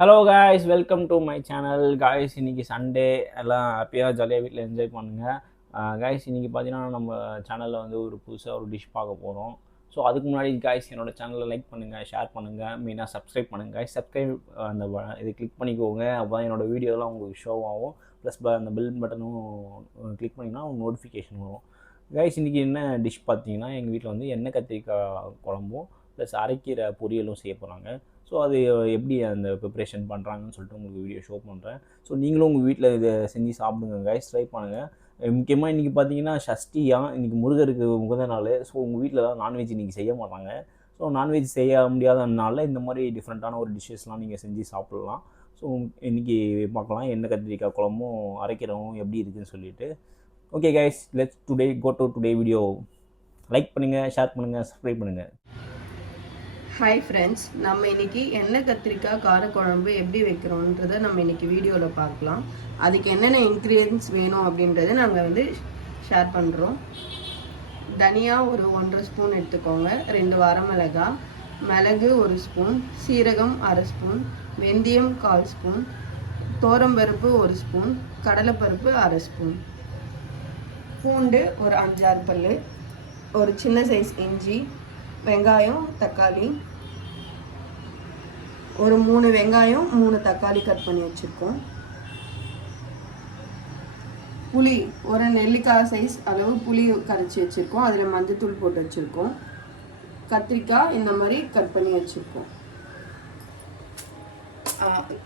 Hello guys, welcome to my channel. Guys, இன்றைக்கி Sunday, எல்லாம் ஹாப்பியாக ஜாலியாக வீட்டில் என்ஜாய் பண்ணுங்கள். காய்ஸ், இன்றைக்கி பார்த்தீங்கன்னா நம்ம சேனலில் வந்து ஒரு புதுசாக ஒரு டிஷ் பார்க்க போகிறோம். ஸோ அதுக்கு முன்னாடி காய்ஸ் என்னோடய சேனலில் லைக் பண்ணுங்கள், ஷேர் பண்ணுங்கள், மெயினாக சப்ஸ்கிரைப் பண்ணுங்கள். காய்ஸ் சப்ஸ்கிரைப் அந்த இது கிளிக் பண்ணிக்கோங்க. அப்போ தான் என்னோடய வீடியோலாம் உங்களுக்கு ஷோ ஆகும். ப்ளஸ் அந்த பெல் பட்டனும் கிளிக் பண்ணிங்கன்னா உங்களுக்கு நோட்டிஃபிகேஷன் வரும். காய்ஸ், இன்றைக்கி என்ன டிஷ் பார்த்தீங்கன்னா, எங்கள் வீட்டில் வந்து எண்ணெய் கத்திரிக்காய் குழம்பும் ப்ளஸ் அரைக்கீரை பொரியலும் செய்ய போகிறாங்க. ஸோ அது எப்படி அந்த ப்ரிப்ரேஷன் பண்ணுறாங்கன்னு சொல்லிட்டு உங்களுக்கு வீடியோ ஷோ பண்ணுறேன். ஸோ நீங்களும் உங்கள் வீட்டில் இதை செஞ்சு சாப்பிடுங்க கைஸ், ட்ரை பண்ணுங்கள். முக்கியமாக இன்றைக்கி பார்த்தீங்கன்னா ஷஷ்டியாக, இன்றைக்கி முருகருக்கு உகந்த நாள். ஸோ உங்கள் வீட்டில் தான் நான்வெஜ் இன்றைக்கி செய்ய மாட்டாங்க. ஸோ நான்வெஜ் செய்ய முடியாதனால இந்த மாதிரி டிஃப்ரெண்ட்டான ஒரு டிஷ்ஷஸ்லாம் நீங்கள் செஞ்சு சாப்பிட்லாம். ஸோ இன்றைக்கி பார்க்கலாம் எண்ணெய் கத்திரிக்காய் குழம்பும் அரைக்கிறவும் எப்படி இருக்குதுன்னு சொல்லிட்டு. Okay guys, let's go to today video. Like பண்ணுங்கள், ஷேர் பண்ணுங்கள், சப்ஸ்கிரைப் பண்ணுங்கள். ஹாய் ஃப்ரெண்ட்ஸ், நம்ம இன்றைக்கி எண்ணெய் கத்திரிக்காய் காரக்குழம்பு எப்படி வைக்கிறோன்றதை நம்ம இன்றைக்கி வீடியோவில் பார்க்கலாம். அதுக்கு என்னென்ன இன்க்ரீடியன்ஸ் வேணும் அப்படின்றத நாங்கள் வந்து ஷேர் பண்ணுறோம். தனியா ஒரு 1.5 ஸ்பூன் எடுத்துக்கோங்க, 2 வரமிளகாய், மிளகு 1 ஸ்பூன், சீரகம் 1/2 ஸ்பூன், வெந்தயம் 1/4 ஸ்பூன், தோரம்பருப்பு 1 ஸ்பூன், கடலைப்பருப்பு 1/2 ஸ்பூன், பூண்டு ஒரு 5-6 பல், ஒரு சின்ன சைஸ் இஞ்சி, வெங்காயம், தக்காளி, ஒரு 3 வெங்காயம் 3 தக்காளி கட் பண்ணி வச்சுருக்கோம். புளி ஒரு நெல்லிக்காய் சைஸ் அளவு புளி கரைச்சி வச்சுருக்கோம். அதில் மஞ்சத்தூள் போட்டு வச்சுருக்கோம். கத்திரிக்காய் இந்த மாதிரி கட் பண்ணி வச்சுருக்கோம்.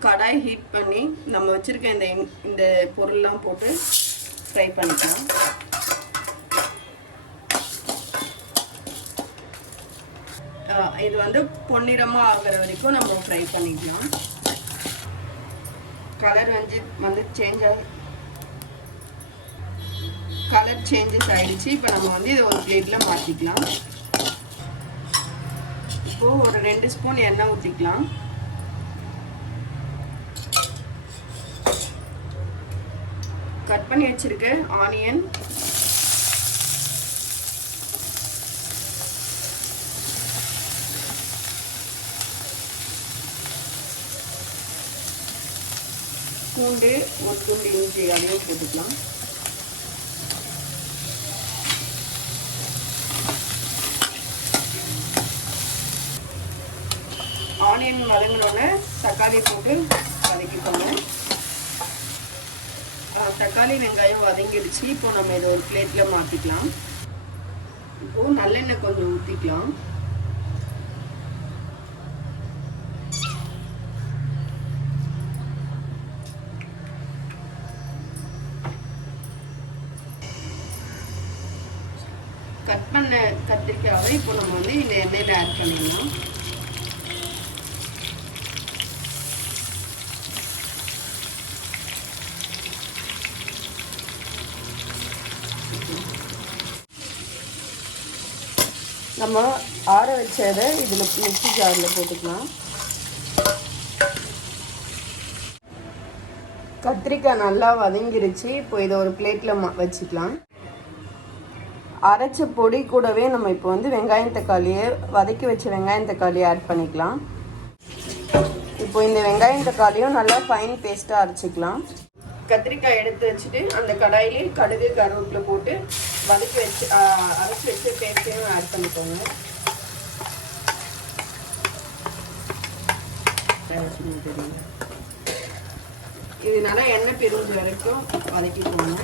கடாய் ஹீட் பண்ணி நம்ம வச்சுருக்க இந்த பொருள்லாம் போட்டு ஃப்ரை பண்ணிக்கலாம். இது வந்து பொன்னிறமாக ஆகிற வரைக்கும் நம்ம ஃப்ரை பண்ணிக்கலாம். கலர் சேஞ்சஸ் ஆகிடுச்சு. இப்போ நம்ம வந்து இதை ஒரு பிளேட்டில் மாற்றிக்கலாம். இப்போது ஒரு 2 ஸ்பூன் எண்ணெய் ஊற்றிக்கலாம். கட் பண்ணி வச்சுருக்க ஆனியன், பூண்டு, ஒரு துண்டு இஞ்சி அதையும் போட்டுக்கலாம். ஆனியன் வதங்கினோடனே தக்காளி போட்டு வதக்கிக்கோங்க. தக்காளி வெங்காயம் வதங்கிடுச்சு. இப்போ நம்ம இதை ஒரு பிளேட்டில் மாற்றிக்கலாம். இப்போது நல்லெண்ணெய் கொஞ்சம் ஊற்றிக்கலாம். கட் பண்ண கத்திரிக்காவை இப்போ நம்ம வந்து இந்த எண்ணெயில் ஆட் பண்ணிடலாம். நம்ம ஆற வச்சதை இதில் மிக்ஸி ஜாரில் போட்டுக்கலாம். கத்திரிக்காய் நல்லா வதங்கிருச்சு. இப்போ இதை ஒரு பிளேட்டில் வச்சுக்கலாம். அரைச்ச பொடி கூடவே நம்ம இப்போ வந்து வெங்காயம் தக்காளியை வதக்கி வச்ச வெங்காயம் தக்காளியை ஆட் பண்ணிக்கலாம். இப்போ இந்த வெங்காயம் தக்காளியும் நல்லா ஃபைன் பேஸ்ட்டாக அரைச்சிக்கலாம். கத்திரிக்காய் எடுத்து வச்சுட்டு அந்த கடாயிலே கடுகு கருவேப்பிலை போட்டு வதக்கி வச்சு அரைச்சி வச்சு பேஸ்ட்டையும் ஆட் பண்ணிக்கோங்க. இது நல்லா எண்ணெய் பிரிஞ்சு வரைக்கும் வதக்கிக்கோங்க.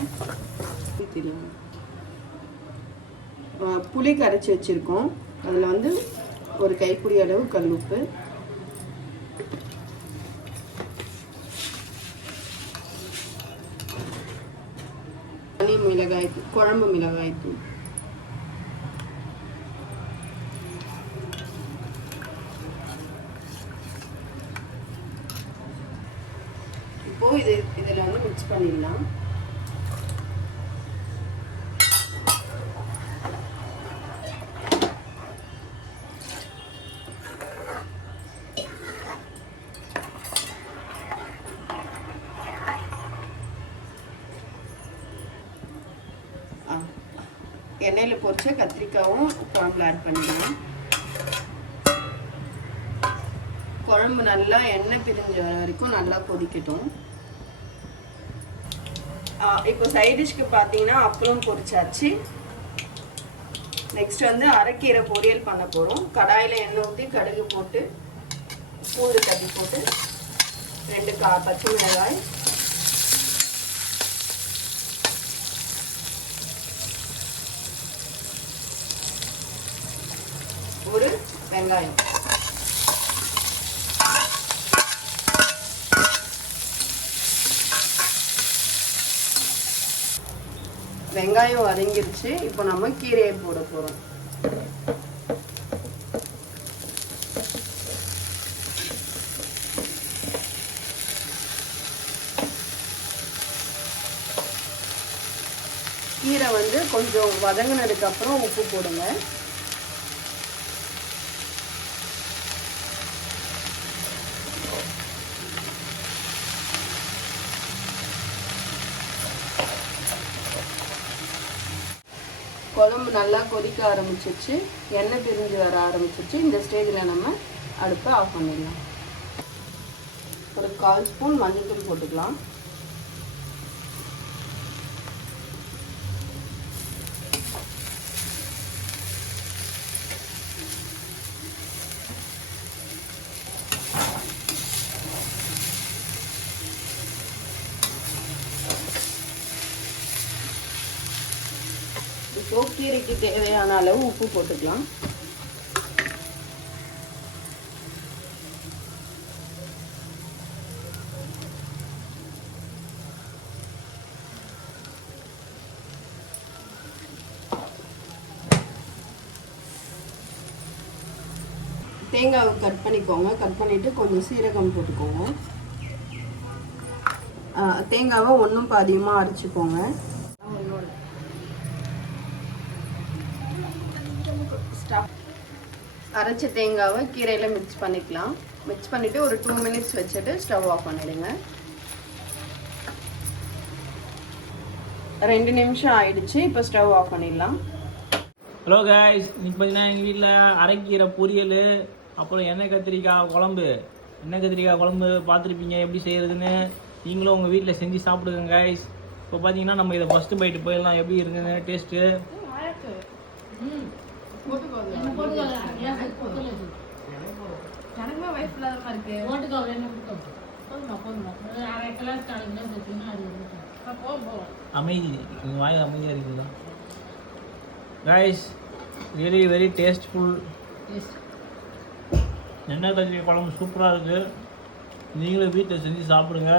தெரியும், புளி கரைச்சி வச்சுருக்கோம். அதில் வந்து ஒரு கைப்பிடி அளவு கல்லுப்பு, தனி மிளகாய்த்தூள், குழம்பு மிளகாய்த்தூள், இப்போது இதில் வந்து மிக்ஸ் பண்ணிடலாம். எண்ணெயில் பொரிச்ச கத்திரிக்காயும் குழம்புல ஆட் பண்ணிக்கலாம். குழம்பு நல்லா எண்ணெய் பிரிஞ்ச வர வரைக்கும் நல்லா கொதிக்கட்டும். இப்போ சைட் டிஷ்க்கு பார்த்தீங்கன்னா அப்பளம் பொரிச்சாச்சு. நெக்ஸ்ட் வந்து அரைக்கீரை பொரியல் பண்ண போகிறோம். கடாயில் எண்ணெய் ஊற்றி கடுகு போட்டு பூண்டு தட்டி போட்டு 2 பச்சை மிளகாய், ஒரு வெங்காயம், வெங்காயம் வதங்கிருச்சு. இப்போ நம்ம கீரையை போட போறோம். கீரை வந்து கொஞ்சம் வதங்கினதுக்கு அப்புறம் உப்பு போடுங்க. குழம்பு நல்லா கொதிக்க ஆரம்பிச்சிருச்சு, எண்ணெய் பிரிஞ்சு வர ஆரம்பிச்சிருச்சு. இந்த ஸ்டேஜில் நம்ம அடுப்பை ஆஃப் பண்ணிடலாம். ஒரு 1/4 ஸ்பூன் மஞ்சள்தூள் போட்டுக்கலாம். இப்போ கீரைக்கு தேவையான அளவு உப்பு போட்டுக்கலாம். தேங்காவை கட் பண்ணிக்கோங்க. கட் பண்ணிட்டு கொஞ்சம் சீரகம் போட்டுக்கோங்க. தேங்காவை ஒன்றும் பாதியமாக அரைச்சிக்கோங்க. அரைச்ச தேங்காவை கீரையில் மிக்ஸ் பண்ணிக்கலாம். மிக்ஸ் பண்ணிவிட்டு ஒரு 2 மினிட்ஸ் வச்சுட்டு ஸ்டவ் ஆஃப் பண்ணிடுங்க. 2 நிமிஷம் ஆயிடுச்சு. இப்போ ஸ்டவ் ஆஃப் பண்ணிடலாம். ஹலோ கைஸ், இன்னைக்கு பார்த்தீங்கன்னா எங்கள் வீட்டில் அரைக்கீரை பொரியல், அப்புறம் எண்ணெய் கத்திரிக்காய் குழம்பு. எண்ணெய் கத்திரிக்காய் குழம்பு பார்த்துருப்பீங்க எப்படி செய்கிறதுன்னு. நீங்களும் உங்கள் வீட்டில் செஞ்சு சாப்பிடுங்க கைஸ். இப்போ பார்த்தீங்கன்னா நம்ம இதை ஃபஸ்ட்டு பைட்டு போயிடலாம் எப்படி இருக்குன்னு டேஸ்ட்டு. அமைதி, உங்கள் வாயில் அமைதியாக இருக்குதா கைஸ்? Really very tasteful. எண்ணெய் கத்திரிக்காய் குழம்பு சூப்பராக இருக்குது. நீங்களும் வீட்டில் செஞ்சு சாப்பிடுங்க.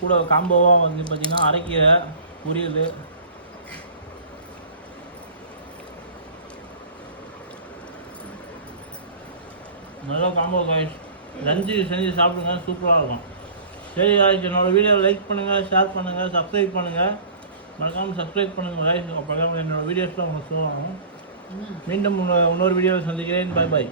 கூட காம்போவாக வந்து பார்த்தீங்கன்னா அரைக்கீரை பொரியல். நல்லா காம்போ காய்ஸ். லஞ்சு செஞ்சு சாப்பிடுங்க, சூப்பராக இருக்கும். சரி காய்ஸ், என்னோடய வீடியோவை லைக் பண்ணுங்கள், ஷேர் பண்ணுங்கள், சப்ஸ்கிரைப் பண்ணுங்கள். மறக்காமல் சப்ஸ்கிரைப் பண்ணுங்கள் காய்ஸ். அப்போ என்னோடய வீடியோஸ்லாம் உங்களுக்கு சொல்லுவாங்க. மீண்டும் இன்னொரு வீடியோவை சந்திக்கிறேன். Bye bye.